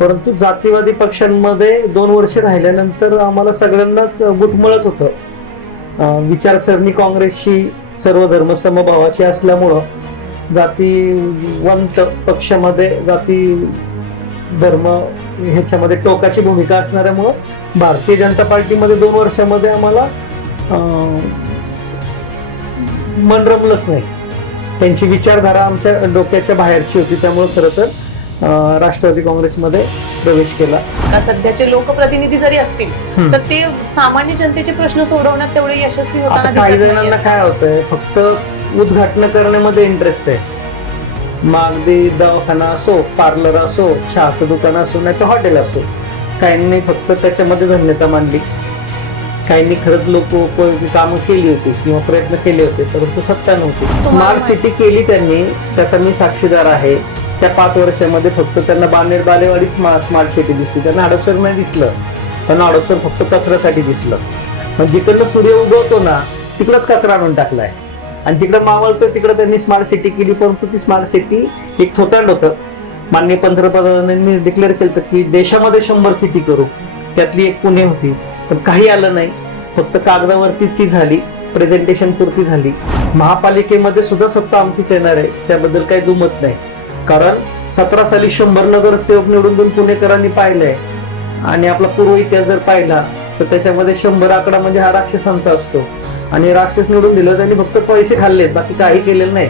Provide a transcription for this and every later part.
परंतु जातीवादी पक्षांमध्ये दोन वर्ष राहिल्यानंतर आम्हाला सगळ्यांनाच गुटमळच होतं. विचारसरणी काँग्रेसशी सर्व धर्म समभावाची असल्यामुळं जातीवंत पक्षामध्ये जाती धर्म ह्याच्यामध्ये टोकाची भूमिका असणाऱ्यामुळं भारतीय जनता पार्टीमध्ये दोन वर्षामध्ये आम्हाला मन रमलंच नाही. त्यांची विचारधारा आमच्या डोक्याच्या बाहेरची होती त्यामुळं खरं तर राष्ट्रवादी काँग्रेसमध्ये प्रवेश केला. का सध्याचे लोकप्रतिनिधी जरी असतील. तर ते सामान्य जनतेचे प्रश्न सोडवण्यात तेवढे यशस्वी होताना काही जणांना. काय होतंय फक्त उद्घाटन करण्यामध्ये इंटरेस्ट आहे. मग अगदी दवाखाना असो पार्लर असो चहाचं दुकान असो नाही तर हॉटेल असो काहींनी फक्त त्याच्यामध्ये धन्यता मांडली. काहींनी खरंच लोक उपयोगी कामं केली होती किंवा प्रयत्न केले होते परंतु सत्ता नव्हती. स्मार्ट सिटी केली त्यांनी त्याचा मी साक्षीदार आहे. त्या पाच वर्षामध्ये फक्त त्यांना Baner Balewadi smart smart city दिसली. त्यांना हडपसर नाही दिसलं. त्यांना हडपसर फक्त कचऱ्यासाठी दिसलं. मग जिकडनं सूर्य उगवतो ना तिकडंच कचरा आणून टाकलाय. आणि जिकडं मावळतो तिकडं त्यांनी स्मार्ट सिटी केली परंतु ती स्मार्ट सिटी एक थोतांड होतं. माननीय पंतप्रधानांनी डिक्लेअर केलं की देशामध्ये शंभर सिटी करू. त्यातली एक पुणे होती. पण काही आलं नाही. फक्त कागदावरतीच ती झाली. प्रेझेंटेशन पुरती झाली. महापालिकेमध्ये सुद्धा सत्ता आमचीच येणार आहे. त्याबद्दल काही दुमत नाही. कारण सतरा साली शंभर नगरसेवक निवडून दोन पुणेकरांनी पाहिलंय. आणि आपला पूर्व इतिहास जर पाहिला तर त्याच्यामध्ये शंभर आकडा म्हणजे हा राक्षसांचा असतो. आणि राक्षस निवडून दिलं त्यांनी फक्त पैसे खाल्लेत बाकी काही केलेलं नाही.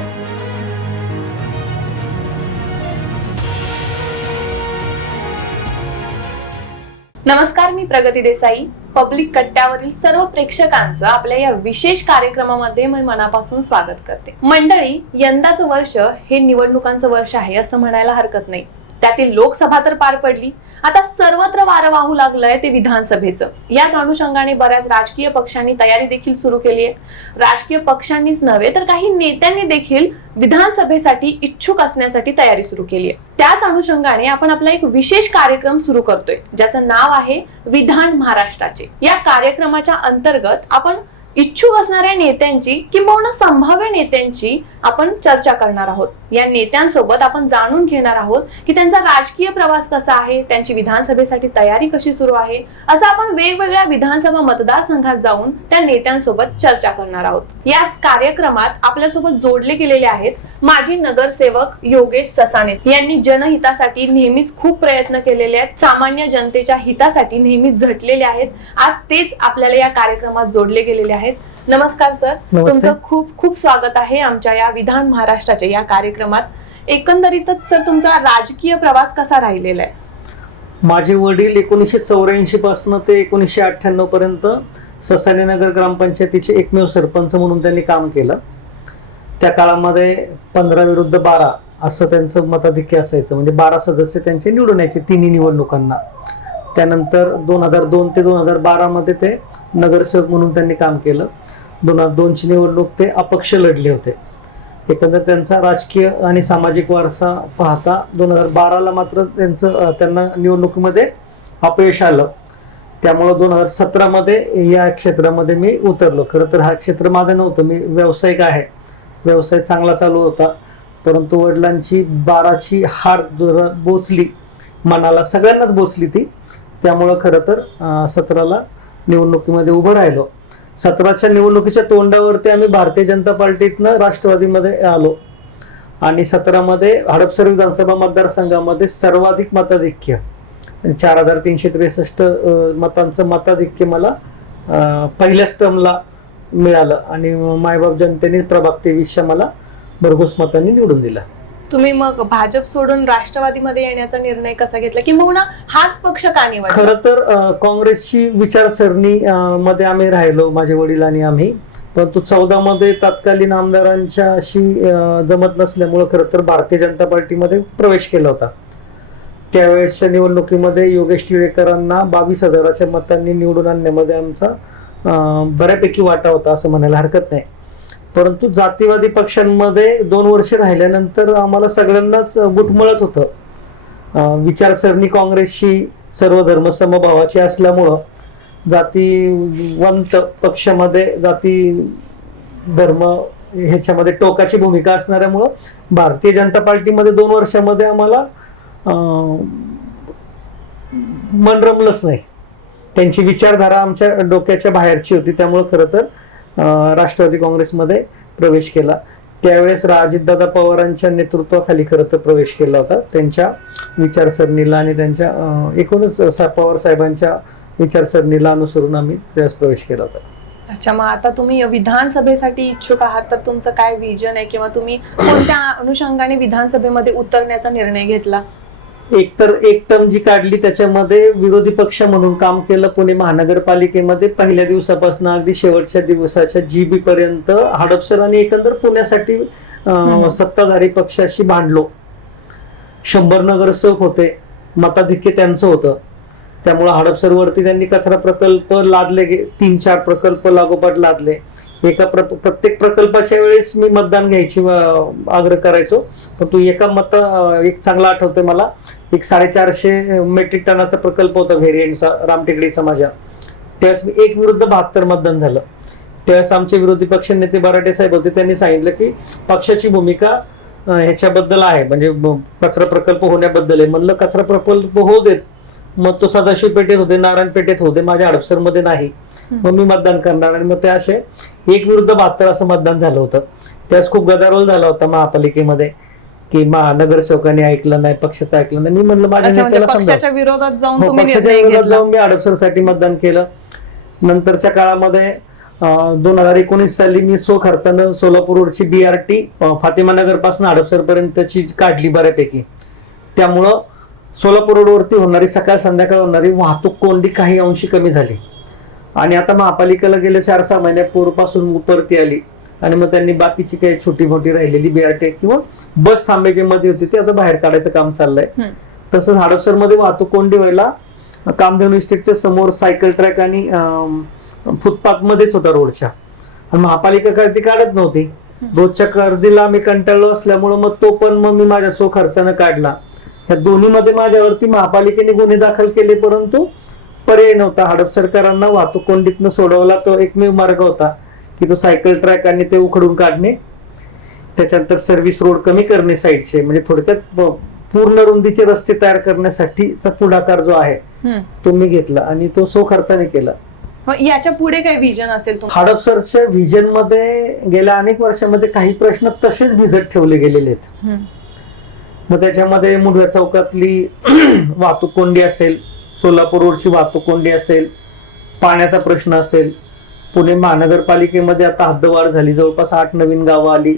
नमस्कार मी प्रगती देसाई. पब्लिक कट्ट्यावरील सर्व प्रेक्षकांचं आपल्या या विशेष कार्यक्रमामध्ये मी मनापासून स्वागत करते. मंडळी यंदाचं वर्ष हे निवडणुकांचं वर्ष आहे असं म्हणायला हरकत नाही. त्यातील लोकसभा तर पार पडली. आता सर्वत्र वारं वाहू लागलंय ते विधानसभेचं. याच अनुषंगाने बऱ्याच राजकीय पक्षांनी तयारी देखील सुरू केली आहे. राजकीय पक्षांनीच नव्हे तर काही नेत्यांनी देखील विधानसभेसाठी इच्छुक असण्यासाठी तयारी सुरू केली आहे. त्याच अनुषंगाने आपण आपला एक विशेष कार्यक्रम सुरू करतोय ज्याचं नाव आहे विधान महाराष्ट्राचे. या कार्यक्रमाच्या अंतर्गत आपण इच्छुक असणाऱ्या नेत्यांची किंबहुना संभाव्य नेत्यांची आपण चर्चा करणार आहोत. या नेत्यांसोबत आपण जाणून घेणार आहोत की त्यांचा राजकीय प्रवास कसा आहे त्यांची विधानसभेसाठी तयारी कशी सुरू आहे असं आपण वेगवेगळ्या विधानसभा मतदारसंघात जाऊन त्या नेत्यांसोबत चर्चा करणार आहोत. याच कार्यक्रमात आपल्यासोबत जोडले गेलेले आहेत माजी नगरसेवक योगेश ससाने. यांनी जनहितासाठी नेहमीच खूप प्रयत्न केलेले आहेत. सामान्य जनतेच्या हितासाठी नेहमीच झटलेले आहेत. आज तेच आपल्याला या कार्यक्रमात जोडले गेलेले आहेत. नमस्कार सर. तुमचं खूप खूप स्वागत आहे आमच्या या विधान महाराष्ट्राच्या या कार्यक्रमात. एकंदरीतच सर तुमचा राजकीय प्रवास कसा राहिलेला आहे? माझे वडील एकोणीसशे चौऱ्याऐंशी पासून ते एकोणीसशे अठ्ठ्याण्णव पर्यंत ससाने नगर ग्रामपंचायतीचे एकमेव सरपंच म्हणून त्यांनी काम केलं. त्या काळामध्ये पंधरा विरुद्ध बारा असं त्यांचं मताधिक्य असायचं. म्हणजे बारा सदस्य त्यांचे निवडून यायचे तिन्ही निवडणुकांना. त्यानंतर दोन हजार दोन ते दोन हजार बारामध्ये ते नगरसेवक म्हणून त्यांनी काम केलं. दोन हजार दोनची निवडणूक ते अपक्ष लढले होते. एकंदर त्यांचा राजकीय आणि सामाजिक वारसा पाहता दोन हजार बाराला मात्र त्यांचं त्यांना निवडणुकीमध्ये अपयश आलं. त्यामुळं दोन हजार सतरामध्ये या क्षेत्रामध्ये मी उतरलो. खरं तर हा क्षेत्र माझं नव्हतं. मी व्यावसायिक आहे. व्यवसाय चांगला चालू होता. परंतु वडिलांची बाराची हार जरा बोचली मनाला सगळ्यांनाच बोचली ती त्यामुळं खरं तर सतराला निवडणुकीमध्ये उभं राहिलो. सतराच्या निवडणुकीच्या तोंडावरती आम्ही भारतीय जनता पार्टीतनं राष्ट्रवादीमध्ये आलो. आणि सतरामध्ये हडपसर विधानसभा मतदारसंघामध्ये सर्वाधिक मताधिक्य चार हजार तीनशे त्रेसष्ट मतांचं मताधिक्य मला पहिल्याच टर्मला मिळालं. आणि मायबाप जनतेने प्रभाग तेवीसच्या मला भरघोस मतांनी निवडून दिला. तुम्ही मग भाजप सोडून राष्ट्रवादीमध्ये येण्याचा निर्णय कसा घेतला? किंबहुना हाच पक्ष का निवडला? खरं तर अं, काँग्रेसची विचारसरणी मध्ये आम्ही राहिलो माझे वडील आणि आम्ही. परंतु चौदा मध्ये तत्कालीन आमदारांच्याशी अं, जमत नसल्यामुळं खरं तर भारतीय जनता पार्टीमध्ये प्रवेश केला होता. त्यावेळेसच्या निवडणुकीमध्ये योगेश टिळेकरांना बावीस हजाराच्या मतांनी निवडून आणण्यामध्ये आमचा बऱ्यापैकी वाटा होता असं म्हणायला हरकत नाही. परंतु जातीवादी पक्षांमध्ये दोन वर्ष राहिल्यानंतर आम्हाला सगळ्यांनाच गुटमळच होतं. विचारसरणी काँग्रेसची सर्व धर्म समभावाची असल्यामुळं जातीवंत पक्षामध्ये जाती धर्म ह्याच्यामध्ये टोकाची भूमिका असणाऱ्यामुळं भारतीय जनता पार्टीमध्ये दोन वर्षामध्ये आम्हाला मन रमलंच नाही. त्यांची विचारधारा आमच्या डोक्याच्या बाहेरची होती त्यामुळं खरं तर राष्ट्रवादी काँग्रेसमध्ये प्रवेश केला. त्यावेळेस अजितदादा पवारांच्या नेतृत्वाखाली खरं तर प्रवेश केला होता. त्यांच्या विचारसरणीला आणि त्यांच्या एकूणच सा- पवार साहेबांच्या विचारसरणीला अनुसरून आम्ही त्यास प्रवेश केला होता. अच्छा मग आता तुम्ही विधानसभेसाठी इच्छुक आहात तर तुमचं काय विजन आहे? किंवा तुम्ही कोणत्या अनुषंगाने विधानसभेमध्ये उतरण्याचा निर्णय घेतला? एकतर एक टर्म जी काढली त्याच्यामध्ये विरोधी पक्ष म्हणून काम केलं पुणे महानगरपालिकेमध्ये. पहिल्या दिवसापासून अगदी शेवटच्या दिवसाच्या जीबी पर्यंत हडपसर आणि एकंदर पुण्यासाठी. सत्ताधारी पक्षाशी भांडलो. शंभर नगरसेवक होते. मताधिक्य त्यांचं होतं. त्यामुळं हडपसरवरती त्यांनी कचरा प्रकल्प लादले गे तीन चार प्रकल्प लागोपाठ लादले. एका प्र प्रत्येक प्रकल्पाच्या वेळेस मी मतदान घ्यायची आग्रह करायचो. पण तू एका मत एक चांगला आठवतोय मला. एक साडेचारशे मेट्रिक टनाचा प्रकल्प होता व्हेरियंटचा रामटेकडी समाजा त्यावेळेस मी एक विरुद्ध बहात्तर मतदान झालं. त्यावेळेस आमचे विरोधी पक्ष नेते बराटे साहेब होते. त्यांनी सांगितलं की पक्षाची भूमिका ह्याच्याबद्दल आहे. म्हणजे कचरा प्रकल्प होण्याबद्दल आहे. म्हणलं कचरा प्रकल्प होऊ देत. मग तो सदाशिव पेठेत होते नारायण पेठेत होते माझ्या हडपसरमध्ये नाही. मग मी मतदान करणार आणि मग ते असे एक विरुद्ध बहात्तर असं मतदान झालं होतं. त्यावेळेस खूप गदारोळ झाला होता महापालिकेमध्ये की महानगरसेवकांनी ऐकलं नाही पक्षाचं ऐकलं नाही. मी म्हणलं माझ्या म्हणजे नेत्याला पक्षाच्या विरोधात जाऊन हो, मी हडपसरसाठी मतदान केलं. नंतरच्या काळामध्ये दोन हजार एकोणीस साली मी सो खर्चानं सोलापूर रोडची बीआरटी हडपसर पर्यंतची काढली बऱ्यापैकी. त्यामुळं सोलापूर रोडवरती होणारी सकाळ संध्याकाळ होणारी वाहतूक कोंडी काही अंशी कमी झाली. आणि आता महापालिकेला गेल्या चार सहा महिन्यापूर्वीपासून परती आली. आणि मग त्यांनी बाकीची काही छोटी मोठी राहिलेली बीआरटी किंवा बस थांबे जे मध्ये होती ते आता बाहेर काढायचं काम चाललंय. तसंच हडपसरमध्ये वाहतूक कोंडी व्हायला कामधेनू इस्टेटच्या समोर सायकल ट्रॅक आणि फुटपाथ मध्येच होता रोडच्या. आणि महापालिका काय ती काढत नव्हती. रोजच्या गर्दीला मी कंटाळलो असल्यामुळं मग तो पण मग मी माझ्या सो खर्चानं काढला. ह्या दोन्हीमध्ये माझ्यावरती महापालिकेने गुन्हे दाखल केले परंतु पर्याय नव्हता हडपसरकरांना वाहतूक कोंडीतनं सोडवला तो एकमेव मार्ग होता की तो सायकल ट्रॅक आणि ते उखडून काढणे त्याच्यानंतर सर्व्हिस रोड कमी करणे साईडचे म्हणजे थोडक्यात पूर्ण रुंदीचे रस्ते तयार करण्यासाठीचा पुढाकार जो आहे. तो मी घेतला आणि तो सो खर्चाने केला याच्यापुढे काय विजन असेल हडपसरच्या व्हिजनमध्ये गेल्या अनेक वर्षामध्ये काही प्रश्न तसेच भिजत ठेवले गेलेले आहेत. मग त्याच्यामध्ये मुढव्या चौकातली वाहतूक कोंडी असेल सोलापूर रोडची वाहतूक कोंडी असेल पाण्याचा प्रश्न असेल पुणे महानगरपालिकेमध्ये आता हद्दवाढ झाली. जवळपास आठ नवीन गावं आली.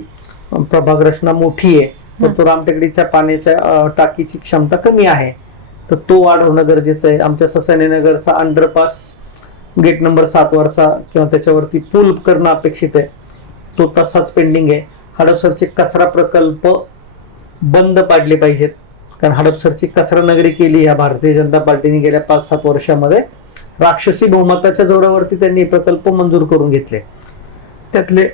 प्रभाग रचना मोठी आहे. परंतु रामटेकडीच्या पाण्याच्या टाकीची क्षमता कमी आहे. तर तो वाढवणं गरजेचं आहे. आमच्या ससानेनगरचा अंडरपास गेट नंबर सात वरचा किंवा त्याच्यावरती पूल करणं अपेक्षित आहे. तो तसाच पेंडिंग आहे. हडपसरचे कचरा प्रकल्प बंद पाडले पाहिजेत. कारण हडपसरची कचरा नगरी केली या भारतीय जनता पार्टीने गेल्या पाच सात वर्षामध्ये. राक्षसी बहुमताच्या जोरावरती त्यांनी हे प्रकल्प मंजूर करून घेतले. त्यातले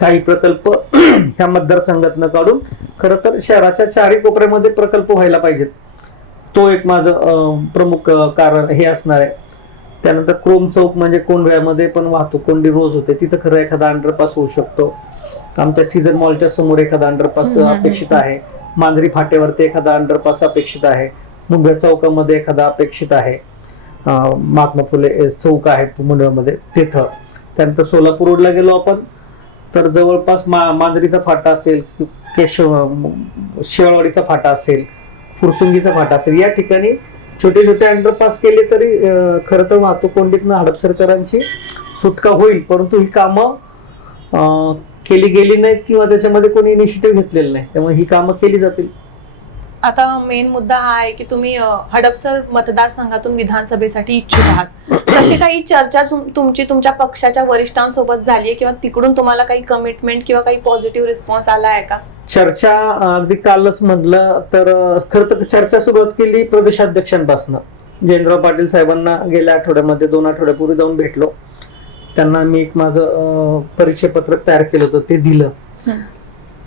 काही प्रकल्प ह्या मतदारसंघातनं काढून खरं तर शहराच्या चारही कोपऱ्यामध्ये प्रकल्प व्हायला पाहिजेत. तो एक माझं प्रमुख कारण हे असणार आहे. त्यानंतर क्रोम चौक म्हणजे कोंडव्यामध्ये पण वाहतूक कोंडी रोज होते. तिथं खरं एखादा अंडरपास होऊ शकतो. आमच्या सीझन मॉलच्या समोर एखादा अंडरपास अपेक्षित आहे. मांजरी फाट्यावरती एखादा अंडरपास अपेक्षित आहे. मुंबई चौकामध्ये एखादा अपेक्षित आहे. महात्मा फुले चौक आहे मुंबईमध्ये तिथं. त्यानंतर सोलापूर रोडला गेलो आपण. तर जवळपास मा मांजरीचा फाटा असेल केशव शेवाळवाडीचा फाटा असेल फुरसुंगीचा फाटा असेल या ठिकाणी छोटे छोटे अंडरपास केले तरी खरं तर वाहतूक कोंडीतनं हडपसरकरांची सुटका होईल. परंतु ही कामं केली गेली नाहीत किंवा त्याच्यामध्ये कोणी इनिशिएटिव्ह घेतलेलं नाही. त्यामुळे ही कामं केली जातील. आता मेन मुद्दा हा आहे की तुम्ही हडपसर मतदारसंघातून विधानसभेसाठी इच्छुक आहात. तशी काही चर्चा तुमची तुमच्या पक्षाच्या वरिष्ठांसोबत झाली आहे किंवा तिकडून तुम्हाला काही कमिटमेंट किंवा काही पॉझिटिव्ह रिस्पॉन्स आला आहे का? चर्चा अगदी कालच म्हटलं तर खरं तर चर्चा सुरुवात केली प्रदेशाध्यक्षांपासून. जयंतराव पाटील साहेबांना गेल्या आठवड्यामध्ये दोन आठवड्यापूर्वी जाऊन भेटलो. त्यांना मी एक माझं अं, परिचय पत्रक तयार केलं होतं ते दिलं.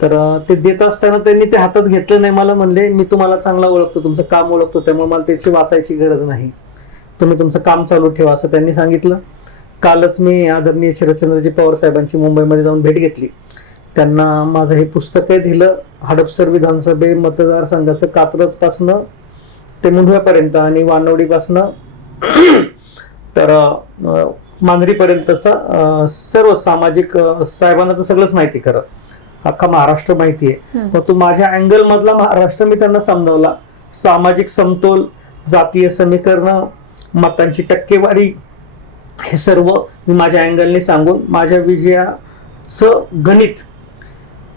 तर ते देत असताना त्यांनी ते हातात घेतलं नाही. मला म्हणले मी तुम्हाला चांगला ओळखतो तुमचं काम ओळखतो त्यामुळे मला त्याची वाचायची गरज नाही. तुम्ही तुमचं काम चालू ठेवा असं त्यांनी सांगितलं. कालच मी आदरणीय शरदचंद्रजी पवार साहेबांची मुंबईमध्ये जाऊन भेट घेतली. त्यांना माझं हे पुस्तकही दिलं. हडपसर विधानसभे मतदारसंघाचं कात्रजपासनं ते मुंढव्यापर्यंत आणि वानवडीपासनं. तर मांजरीपर्यंतचा सर्व सामाजिक साहेबांना तर सगळंच माहिती खरं. अख्खा महाराष्ट्र माहिती आहे. मग तो माझ्या अँगल मधला महाराष्ट्र मी त्यांना समजावला. सामाजिक समतोल जातीय समीकरण मतांची टक्केवारी हे सर्व मी माझ्या अँगलने सांगून माझ्या विजयाचं गणित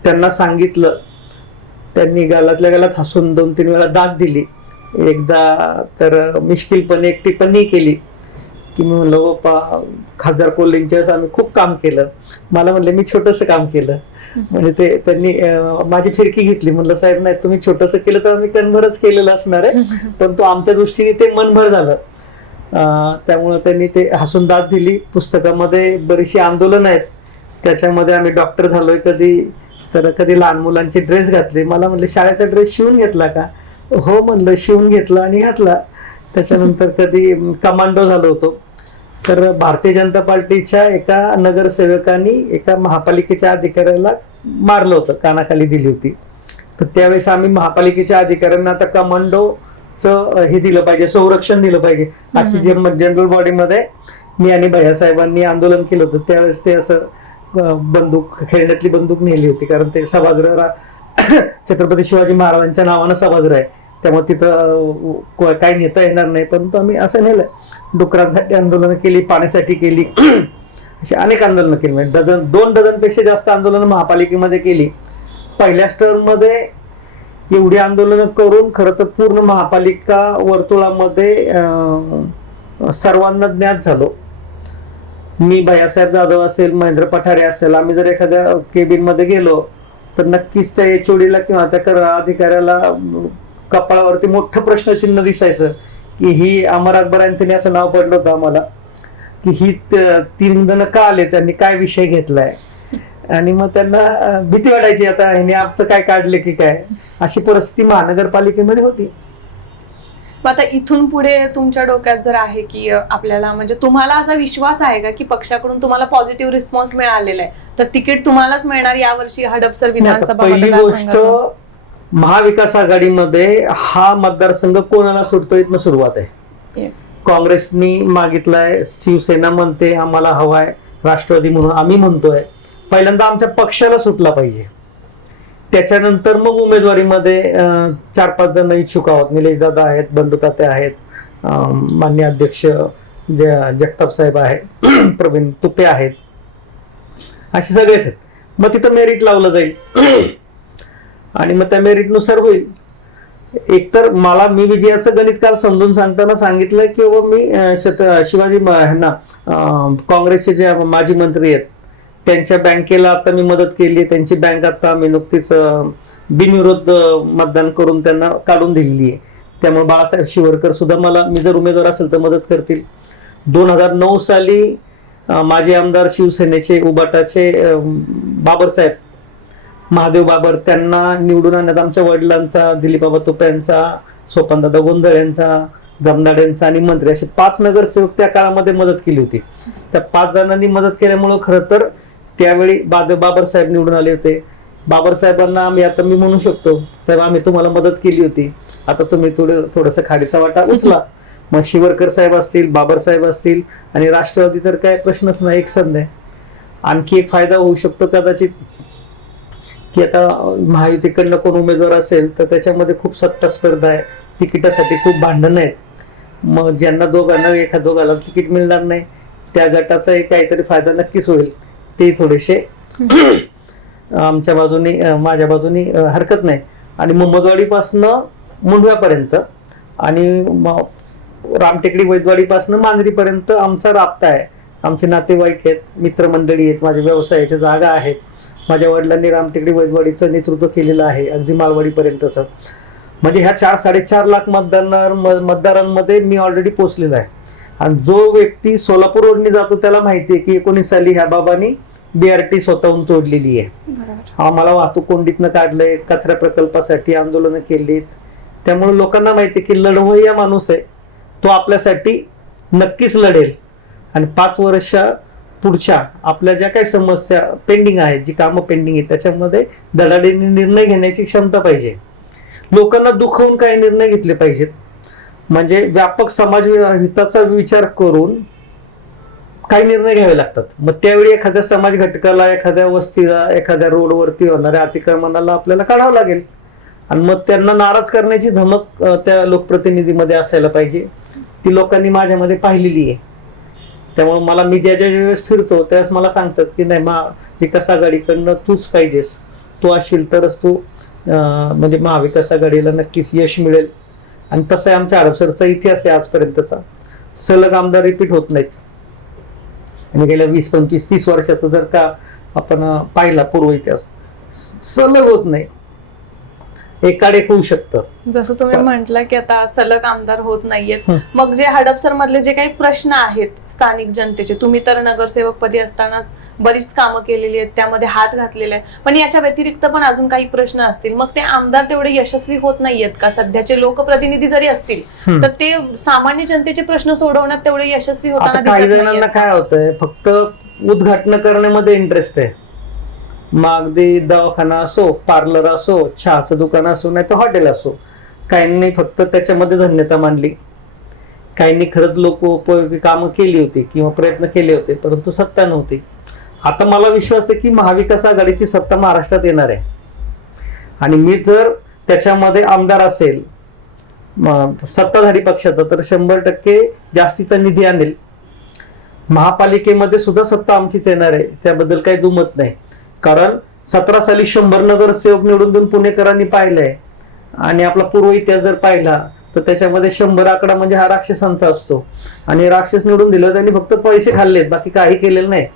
त्यांना सांगितलं. त्यांनी गालातल्या गालात हसून दोन तीन वेळा दाद दिली. एकदा तर मिश्किलपणे एक टिप्पणी केली. की मी म्हणलं बाप्पा खासदार कोल्हेंच्या वेळेस आम्ही खूप काम केलं. मला म्हणलं मी छोटंसं काम केलं. म्हणजे ते त्यांनी माझी फिरकी घेतली. म्हणलं साहेब नाही तुम्ही छोटंसं केलं तर आम्ही कणभरच केलेलं असणार आहे. पण तो आमच्या दृष्टीने ते मनभर झालं. त्यामुळे त्यामुळं त्यांनी ते हसून दाद दिली. पुस्तकामध्ये बरीचशी आंदोलन आहेत. त्याच्यामध्ये आम्ही डॉक्टर झालोय कधी. तर कधी लहान मुलांचे ड्रेस घातले. मला म्हणले शाळेचा ड्रेस शिवून घेतला का? हो म्हणलं शिवून घेतला आणि घातला. त्याच्यानंतर कधी कमांडो झालो होतो. तर भारतीय जनता पार्टीच्या एका नगरसेवकांनी एका महापालिकेच्या अधिकाऱ्याला मारलं होतं कानाखाली दिली होती. तर त्यावेळेस आम्ही महापालिकेच्या अधिकाऱ्यांना आता कमांडोचं हे दिलं पाहिजे संरक्षण दिलं पाहिजे. अशी जे जनरल बॉडीमध्ये मी आणि भैयासाहेबांनी आंदोलन केलं होतं. त्यावेळेस ते असं बंदूक खेळण्यातली बंदूक नेली होती. कारण ते सभागृह छत्रपती शिवाजी महाराजांच्या नावानं सभागृह आहे. त्यामुळे तिथं काय को- काही नेता येणार नाही. परंतु आम्ही असं नेलं. डुकरांसाठी आंदोलनं केली पाण्यासाठी केली. अशी अनेक आंदोलनं केली. म्हणजे डझन दोन डझनपेक्षा जास्त आंदोलनं महापालिकेमध्ये केली. पहिल्या स्टर्ममध्ये एवढी आंदोलनं करून खरं तर पूर्ण महापालिका वर्तुळामध्ये सर्वांना ज्ञात झालो. मी भैयासाहेब जाधव असेल महेंद्र पठारे असेल आम्ही जर एखाद्या केबिनमध्ये गेलो तर नक्कीच त्या एचओडीला किंवा त्या कर अधिकाऱ्याला कपाळावरती मोठं प्रश्नचिन्ह दिसायचं की ही अमर अकबर अँथनी असं नाव पडलं होतं आम्हाला की ही तीन जण का आले त्यांनी काय विषय घेतलाय? आणि मग त्यांना भीती वाटायची आता ह्याने आमचं काय काढलं की काय? अशी परिस्थिती महानगरपालिकेमध्ये होती. मग आता इथून पुढे तुमच्या डोक्यात जर आहे की आपल्याला म्हणजे तुम्हाला असा विश्वास आहे का की पक्षाकडून तुम्हाला पॉझिटिव्ह रिस्पॉन्स मिळालेला आहे तर तिकीट तुम्हालाच मिळणार यावर्षी हडपसर विधानसभा पहिली गोष्ट? महाविकास आघाडीमध्ये हा मतदारसंघ कोणाला सुटतो इथनं सुरुवात आहे. काँग्रेसनी मागितलाय शिवसेना म्हणते आम्हाला हवाय राष्ट्रवादी म्हणून आम्ही म्हणतोय पहिल्यांदा आमच्या पक्षाला सुटला पाहिजे त्याच्यानंतर मग उमेदवारीमध्ये चार पाच जण इच्छुक आहोत. निलेश दादा आहेत बंडू आहेत मान्य अध्यक्ष ज जगताप साहेब आहेत प्रवीण तुपे आहेत. असे सगळेच आहेत. मग तिथं मेरिट लावलं जाईल. आणि मग त्या मेरिटनुसार होईल. एकतर मला मी विजयाचं गणित काल समजून सांगताना सांगितलं की बाबा मी शत शिवाजी ह्यांना काँग्रेसचे जे माजी मंत्री आहेत त्यांच्या बँकेला आता मी मदत केली आहे त्यांची बँक आता मी नुकतीच बिनविरोध मतदान करून त्यांना काढून दिलेली आहे. त्यामुळे बाळासाहेब शिवरकर सुद्धा मला मी जर उमेदवार असेल तर मदत करतील. दोन हजार नऊ साली माझे माजी आमदार शिवसेनेचे उबाटाचे बाबरसाहेब महादेव बाबर त्यांना निवडून आणण्यात आमच्या वडिलांचा दिलीपबाबा तुपे यांचा सोपानदादा गोंधळ यांचा जमनाड यांचा आणि मंत्री असे पाच नगरसेवक त्या काळामध्ये मदत केली होती. त्या पाच जणांनी मदत केल्यामुळं खरं तर त्यावेळी बाद बाबर साहेब निवडून आले होते. बाबर साहेबांना आम्ही आता मी म्हणू शकतो साहेब आम्ही तुम्हाला मदत केली होती. आता तुम्ही थोडं थोडंसं खाडीचा वाटा उचला. मग शिवरकर साहेब असतील बाबर साहेब असतील आणि राष्ट्रवादी तर काय प्रश्नच नाही एक संध आहे. आणखी एक फायदा होऊ शकतो कदाचित की आता महायुतीकडनं कोण उमेदवार असेल तर त्याच्यामध्ये खूप सत्ता स्पर्धा आहे. तिकिटासाठी खूप भांडणं आहेत. मग ज्यांना दोघांना एका दोघाला तिकीट मिळणार नाही त्या गटाचाही काहीतरी फायदा नक्कीच होईल. ते थोडेसे आमच्या बाजूने माझ्या बाजूने हरकत नाही. आणि मोहम्मदवाडीपासनं मुंडव्यापर्यंत आणि रामटेकडी वैदवाडीपासनं मांजरीपर्यंत आमचा राबता आहे. आमचे नातेवाईक आहेत मित्रमंडळी आहेत माझ्या व्यवसायाच्या जागा आहेत. माझ्या वडिलांनी रामटेकडी वैदवाडीचं नेतृत्व केलेलं आहे अगदी मालवाडीपर्यंतचं. म्हणजे ह्या चार साडेचार लाख मतदार मतदारांमध्ये मी ऑलरेडी पोचलेला आहे. आणि जो व्यक्ती सोलापूर रोडनी जातो त्याला माहिती आहे की एकोणीस साली ह्या बाबांनी बीआरटी स्वतःहून तोडलेली आहे. आम्हाला वाहतूक कोंडीतनं काढलंय कचरा प्रकल्पासाठी आंदोलनं केलीत. त्यामुळे लोकांना माहिती आहे की लढवय्या माणूस आहे. तो आपल्यासाठी नक्कीच लढेल. आणि पाच वर्षा पुढच्या आपल्या ज्या काही समस्या पेंडिंग आहेत जी कामं पेंडिंग आहेत त्याच्यामध्ये धडाडीने निर्णय घेण्याची क्षमता पाहिजे. लोकांना दुखवून काही निर्णय घेतले पाहिजेत. म्हणजे व्यापक समाज हिताचा विचार करून काही निर्णय घ्यावे लागतात. मग त्यावेळी एखाद्या समाज घटकाला एखाद्या वस्तीला एखाद्या रोडवरती होणाऱ्या अतिक्रमणाला आपल्याला काढावं लागेल. आणि मग त्यांना नाराज करण्याची धमक त्या लोकप्रतिनिधीमध्ये असायला पाहिजे. ती लोकांनी माझ्यामध्ये पाहिलेली आहे. त्यामुळे मला मी ज्या ज्या वेळेस फिरतो त्यावेळेस मला सांगतात की नाही मा विकास आघाडीकडनं तूच पाहिजेस. तू असशील तरच तू म्हणजे महाविकास आघाडीला नक्कीच यश मिळेल. आणि तसं आहे आमच्या हडपसरचा इतिहास आहे आजपर्यंतचा. सलग आमदार रिपीट होत नाहीत. आणि गेल्या वीस पंचवीस तीस वर्षाचा जर का आपण पाहिला पूर्व इतिहास सलग होत नाही. एकाडेक होऊ शकतं. जसं तुम्ही म्हटलं की आता सलग आमदार होत नाहीयेत. हं. मग जे हडपसर मधले जे काही प्रश्न आहेत स्थानिक जनतेचे तुम्ही तर नगरसेवक पदी असतानाच बरीच कामं केलेली आहेत त्यामध्ये हात घातलेले आहे. पण याच्या व्यतिरिक्त पण अजून काही प्रश्न असतील. मग ते आमदार तेवढे यशस्वी होत नाहीयेत का? सध्याचे लोकप्रतिनिधी जरी असतील हं. तर ते सामान्य जनतेचे प्रश्न सोडवण्यात तेवढे यशस्वी होताना काही जणांना काय होतंय फक्त उद्घाटन करण्यामध्ये इंटरेस्ट आहे. मग अगदी दवाखाना असो पार्लर असो चहाचं दुकान असो नाही तर हॉटेल असो. काहींनी फक्त त्याच्यामध्ये धन्यता मांडली काहींनी खरंच लोक उपयोगी कामं केली होती किंवा प्रयत्न केले होते परंतु सत्ता नव्हती. आता मला विश्वास आहे की महाविकास आघाडीची सत्ता महाराष्ट्रात येणार आहे. आणि मी जर त्याच्यामध्ये आमदार असेल सत्ताधारी पक्षाचा तर शंभर टक्के जास्तीचा निधी आणेल. महापालिकेमध्ये सुद्धा सत्ता आमचीच येणार आहे. त्याबद्दल काही दुमत नाही. कारण सतरा साली शंभर नगरसेवक निवडून देऊन पुणेकरांनी पाहिलंय. आणि आपला पूर्व इतिहास जर पाहिला तर त्याच्यामध्ये शंभर आकडा म्हणजे हा राक्षसांचा असतो. आणि राक्षस निवडून दिलं त्यांनी फक्त पैसे खाल्लेत बाकी काही केलेलं नाही.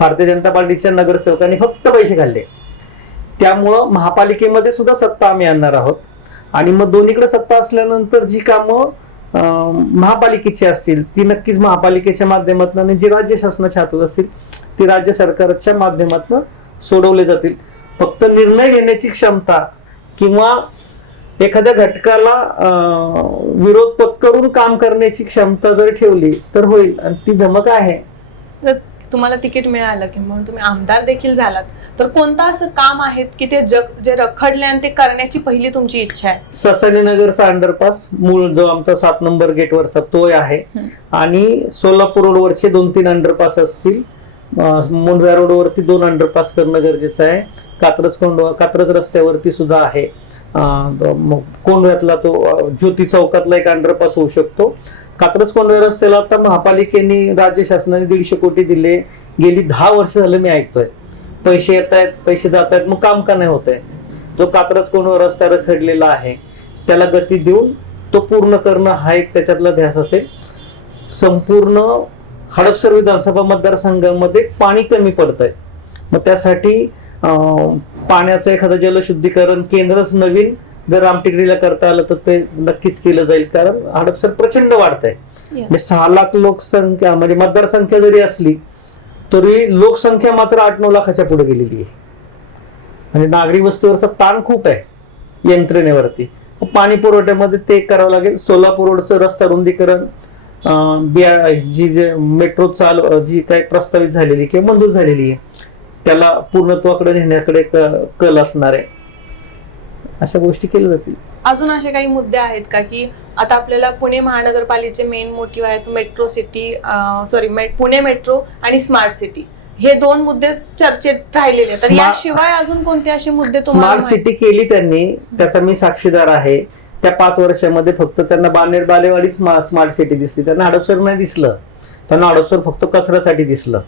भारतीय जनता पार्टीच्या नगरसेवकांनी फक्त पैसे खाल्ले. त्यामुळं महापालिकेमध्ये सुद्धा सत्ता आम्ही आणणार आहोत. आणि मग दोन्हीकडे सत्ता असल्यानंतर जी कामं अं, महापालिकेची असतील ती नक्कीच महापालिकेच्या माध्यमातून आणि जी राज्य शासनाच्या हातात असतील ती राज्य सरकारच्या माध्यमातून सोडवले जातील. फक्त निर्णय घेण्याची क्षमता किंवा एखाद्या घटकाला विरोध पत्करून काम करण्याची क्षमता जर ठेवली तर होईल. आणि ती धमक आहे. तुम्हाला तिकीट मिळालं की म्हणून तुम्ही आमदार देखील झालात तर कोणतं असं काम आहेत की ते जग जे रखडले आणि ते करण्याची पहिली तुमची इच्छा आहे? ससानी नगरचा अंडरपास मूळ जो आमचा सात नंबर गेटवरचा तो आहे. आणि सोलापूर रोडवरचे दोन तीन अंडरपास असतील. मुंडव्या रोडवरती दोन अंडरपास करणं गरजेचं आहे. कात्रज कोंडवा कात्रज रस्त्यावरती सुद्धा आहे. कोंडव्यातला तो ज्योती चौकातला एक अंडरपास होऊ शकतो. कात्रज कोंडव्या रस्त्याला आता महापालिकेने राज्य शासनाने दीडशे कोटी दिले. गेली दहा वर्ष झालं मी ऐकतोय. पैसे येत आहेत पैसे जात आहेत मग काम का नाही होत आहे? जो कात्रज कोंडवा रस्ता रखडलेला आहे. त्याला गती देऊन तो पूर्ण करणं हा एक त्याच्यातला ध्यास असेल. संपूर्ण हडपसर विधानसभा मतदारसंघामध्ये पाणी कमी पडत आहे मग त्यासाठी अं, पाण्याचं एखादं जलशुद्धीकरण केंद्रच नवीन जर रामटेकडीला करता आलं तर ते नक्कीच केलं जाईल. कारण हडपसर प्रचंड वाढत आहे म्हणजे सहा लाख लोकसंख्या म्हणजे मतदारसंख्या जरी असली तरी लोकसंख्या मात्र आठ नऊ लाखाच्या पुढे गेलेली आहे. म्हणजे नागरी वस्तीवरचा ताण खूप आहे यंत्रणेवरती. पाणी पुरवठ्यामध्ये ते करावं लागेल. सोलापूर रोडचं रस्ता रुंदीकरण बिया जी जे मेट्रो चाल जी काही प्रस्तावित झालेली किंवा मंजूर झालेली आहे त्याला पूर्णत्वाकडे नेण्याकडे कल असणार आहे. अशा गोष्टी केल्या जातील. अजून असे काही मुद्दे आहेत का की आता आपल्याला पुणे महानगरपालिकेचे मेन मोटिव्ह आहेत metro city sorry Pune metro आणि स्मार्ट सिटी हे दोन मुद्दे चर्चेत राहिलेले. तर याशिवाय अजून कोणते असे मुद्दे स्मार्ट सिटी केली त्यांनी त्याचा मी साक्षीदार आहे. त्या पाच वर्षामध्ये फक्त त्यांना बानेर बालेवाडी स्मार्ट सिटी दिसली. त्यांना हडपसर नाही दिसलं. त्यांना हडपसर फक्त कचऱ्यासाठी दिसलं.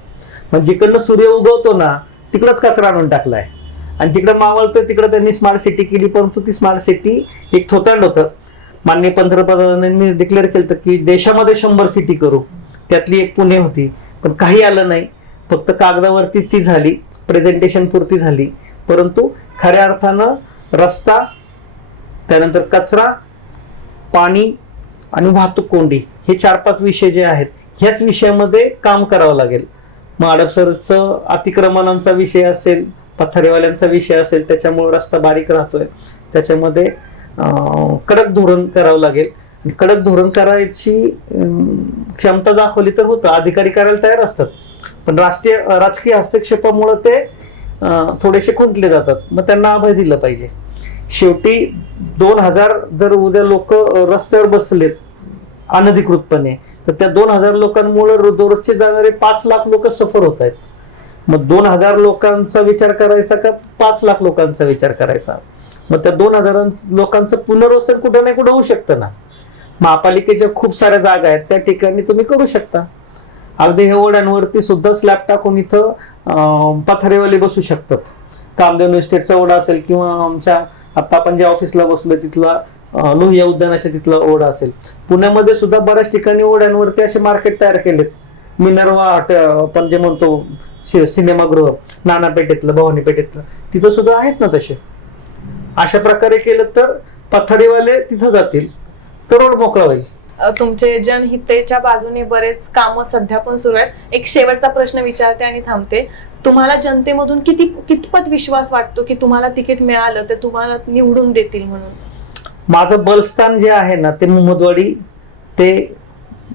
मग जिकडनं सूर्य उगवतो ना तिकडंच कचरा आणून टाकलाय. आणि जिकडं मावळतोय तिकडं त्यांनी स्मार्ट सिटी केली परंतु ती स्मार्ट सिटी एक थोतांड होतं. माननीय पंतप्रधानांनी डिक्लेअर केलं होतं की देशामध्ये शंभर सिटी करू. त्यातली एक पुणे होती. पण काही आलं नाही. फक्त कागदावरतीच ती झाली. प्रेझेंटेशन पुरती झाली. परंतु खऱ्या अर्थानं रस्ता त्यानंतर कचरा पाणी आणि वाहतूक कोंडी हे चार पाच विषय जे आहेत ह्याच विषयामध्ये काम करावं लागेल. मग अडपसरचं अतिक्रमणांचा विषय असेल पथारेवाल्यांचा विषय असेल त्याच्यामुळे रस्ता बारीक राहतोय. त्याच्यामध्ये कडक धोरण करावं लागेल. कडक धोरण करायची क्षमता दाखवली तर होतं. अधिकारी करायला तयार असतात. पण राष्ट्रीय राजकीय हस्तक्षेपामुळे ते थोडेसे खुंटले जातात. मग त्यांना अभय दिलं पाहिजे. शेवटी दोन हजार जर उद्या लोक रस्त्यावर बसलेत अनधिकृतपणे तर त्या दोन हजार लोकांमुळे दररोजचे जाणारे पाच लाख लोक सफर होत आहेत. मग दोन हजार लोकांचा विचार करायचा का? पाच लाख लोकांचा विचार करायचा. मग त्या दोन हजार लोकांचं पुनर्वसन कुठं नाही कुठं होऊ शकतं ना. महापालिकेच्या खूप साऱ्या जागा आहेत त्या ठिकाणी तुम्ही करू शकता. अगदी हे ओढ्यांवरती सुद्धा स्लॅब टाकून इथं पथारेवाले बसू शकतात. कामदेव इस्टेटचा ओढा असेल किंवा आमच्या आता आपण ज्या ऑफिसला बसलो तिथला लोहिया उद्यानाच्या तिथला ओढा असेल. पुण्यामध्ये सुद्धा बऱ्याच ठिकाणी ओढ्यांवरती असे मार्केट तयार केलेत. मिनर्वा आपण जे म्हणतो सि- सिनेमागृह नानापेठेतलं भवानीपेठेतलं भवानी पेठेतलं तिथं सुद्धा आहेत ना तसे. अशा प्रकारे केलं तर पथारीवाले तिथं जातील. तर रोड मोकळा होईल. तुमचे जनहितेच्या बाजूने बरेच कामं सध्या पण सुरू आहेत. एक शेवटचा प्रश्न विचारते आणि थांबते. तुम्हाला जनतेमधून किती कितपत विश्वास वाटतो की तुम्हाला तिकीट मिळालं तर तुम्हाला निवडून देतील म्हणून? माझं बलस्थान जे आहे ना ते मुहम्मदवाडी ते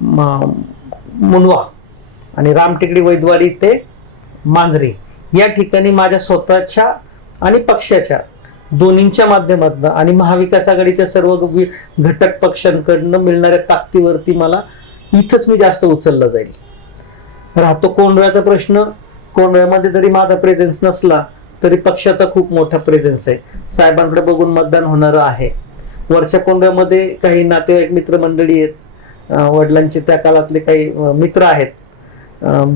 मुनवा आणि रामटेकडी वैदवाडी ते मांजरी. या ठिकाणी माझ्या स्वतःच्या आणि पक्षाच्या दोन्हींच्या माध्यमातून आणि महाविकास आघाडीच्या सर्व घटक पक्षांकडनं मिळणाऱ्या ताकदीवरती मला इथंच मी जास्त उचलला जाईल. राहतो कोंडव्याचा प्रश्न. कोंडव्यामध्ये जरी माझा प्रेझेन्स नसला तरी पक्षाचा खूप मोठा प्रेझेन्स आहे. साहेबांकडे बघून मतदान होणारं आहे. वरच्या कोंडव्यामध्ये काही नातेवाईक मित्रमंडळी आहेत. वडिलांचे त्या काळातले काही मित्र आहेत.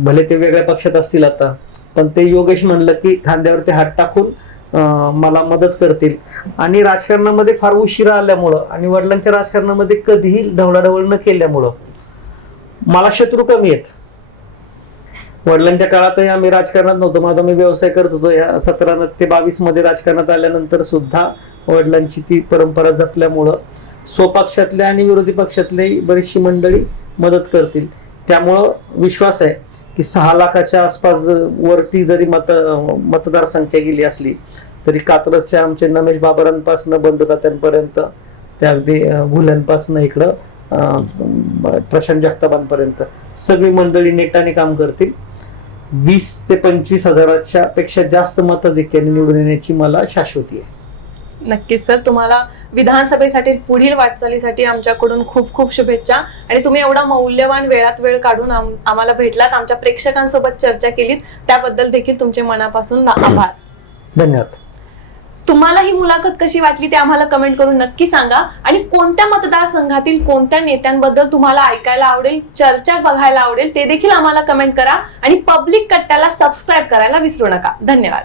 भले ते वेगळ्या पक्षात असतील आता पण ते योगेश म्हणलं की खांद्यावरती हात टाकून मला मदत करतील. आणि राजकारणामध्ये फार उशिरा आल्यामुळं आणि वडिलांच्या राजकारणामध्ये कधीही ढवळाढवळ न केल्यामुळं मला शत्रू कमी आहेत. वडिलांच्या काळातही आम्ही राजकारणात नव्हतो माझा मी व्यवसाय करत होतो. या सतरा ते बावीसमध्ये राजकारणात आल्यानंतर सुद्धा वडिलांची ती परंपरा जपल्यामुळं स्वपक्षातल्या आणि विरोधी पक्षातले बरीचशी मंडळी मदत करतील. त्यामुळं विश्वास आहे. की सहा लाखाच्या आसपास वरती जरी मत मतदारसंख्या गेली असली तरी कात्रजच्या आमचे नमेश बाबरांपासनं बंडुतात्यांपर्यंत त्या अगदी गुल्ह्यांपासनं घुल्यांपासनं इकडं प्रशांत जगतापांपर्यंत सगळी मंडळी नेटाने काम करतील. वीस ते पंचवीस हजाराच्या पेक्षा जास्त मताधिक्याने निवडून येण्याची मला शाश्वती आहे. नक्कीच सर. तुम्हाला विधानसभेसाठी पुढील वाटचालीसाठी आमच्याकडून खूप खूप शुभेच्छा. आणि तुम्ही एवढा मौल्यवान वेळात वेळ काढून आम- आम्हाला भेटलात आमच्या प्रेक्षकांसोबत चर्चा केलीत त्याबद्दल देखील तुमचे मनापासून आभार. धन्यवाद. तुम्हाला ही मुलाखत कशी वाटली ते आम्हाला कमेंट करून नक्की सांगा. आणि कोणत्या मतदारसंघातील कोणत्या नेत्यांबद्दल तुम्हाला ऐकायला आवडेल चर्चा बघायला आवडेल ते देखील आम्हाला कमेंट करा. आणि पब्लिक कट्ट्याला सबस्क्राईब करायला विसरू नका. धन्यवाद.